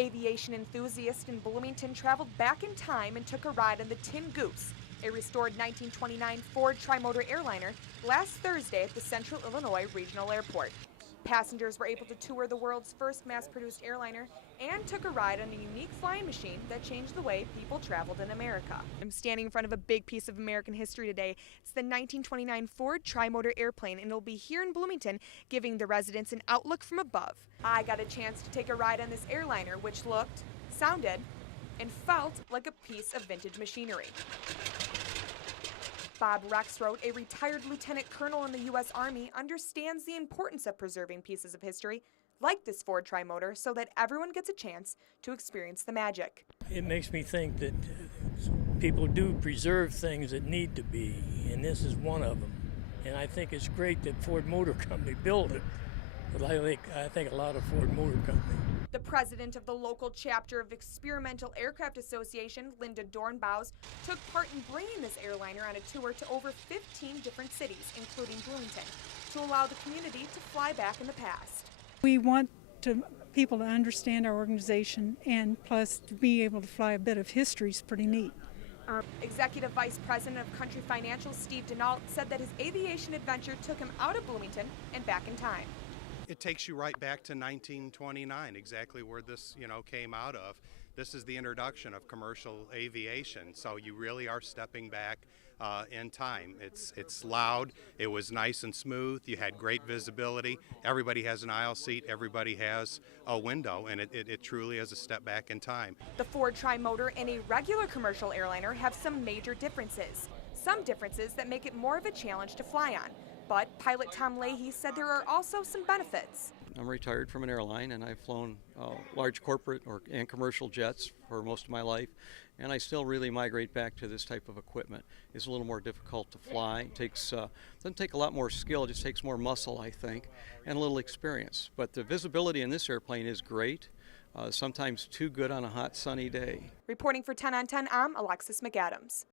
Aviation enthusiasts in Bloomington traveled back in time and took a ride on the Tin Goose, a restored 1929 Ford tri-motor airliner, last Thursday at the Central Illinois Regional Airport. Passengers were able to tour the world's first mass-produced airliner and took a ride on a unique flying machine that changed the way people traveled in America. I'm standing in front of a big piece of American history today. It's the 1929 Ford tri-motor airplane, and it'll be here in Bloomington, giving the residents an outlook from above. I got a chance to take a ride on this airliner, which looked, sounded, and felt like a piece of vintage machinery. Bob Rexroth, a retired lieutenant colonel in the U.S. Army, understands the importance of preserving pieces of history like this Ford tri-motor so that everyone gets a chance to experience the magic. It makes me think that people do preserve things that need to be, and this is one of them. And I think it's great that Ford Motor Company built it, but I think a lot of Ford Motor Company. The president of the local chapter of Experimental Aircraft Association, Linda Dornbaus, took part in bringing this airliner on a tour to over 15 different cities, including Bloomington, to allow the community to fly back in the past. We want people to understand our organization, and plus to be able to fly a bit of history is pretty neat. Executive Vice President of Country Financial, Steve Denault, said that his aviation adventure took him out of Bloomington and back in time. It takes you right back to 1929, exactly where this, came out of. This is the introduction of commercial aviation, so you really are stepping back in time. It's loud, it was nice and smooth, you had great visibility, everybody has an aisle seat, everybody has a window, and it truly is a step back in time. The Ford tri-motor and a regular commercial airliner have some major differences. Some differences that make it more of a challenge to fly on. But pilot Tom Leahy said there are also some benefits. I'm retired from an airline, and I've flown large corporate and commercial jets for most of my life, and I still really migrate back to this type of equipment. It's a little more difficult to fly. It doesn't take a lot more skill, it just takes more muscle, I think, and a little experience. But the visibility in this airplane is great, sometimes too good on a hot, sunny day. Reporting for 10 on 10, I'm Alexia McAdams.